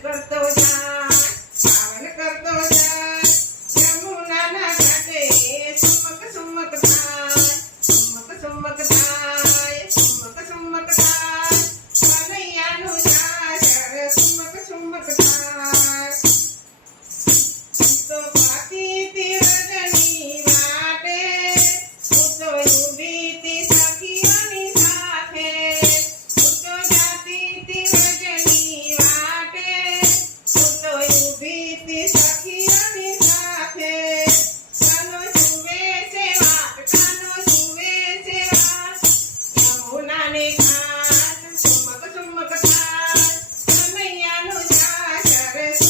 coração.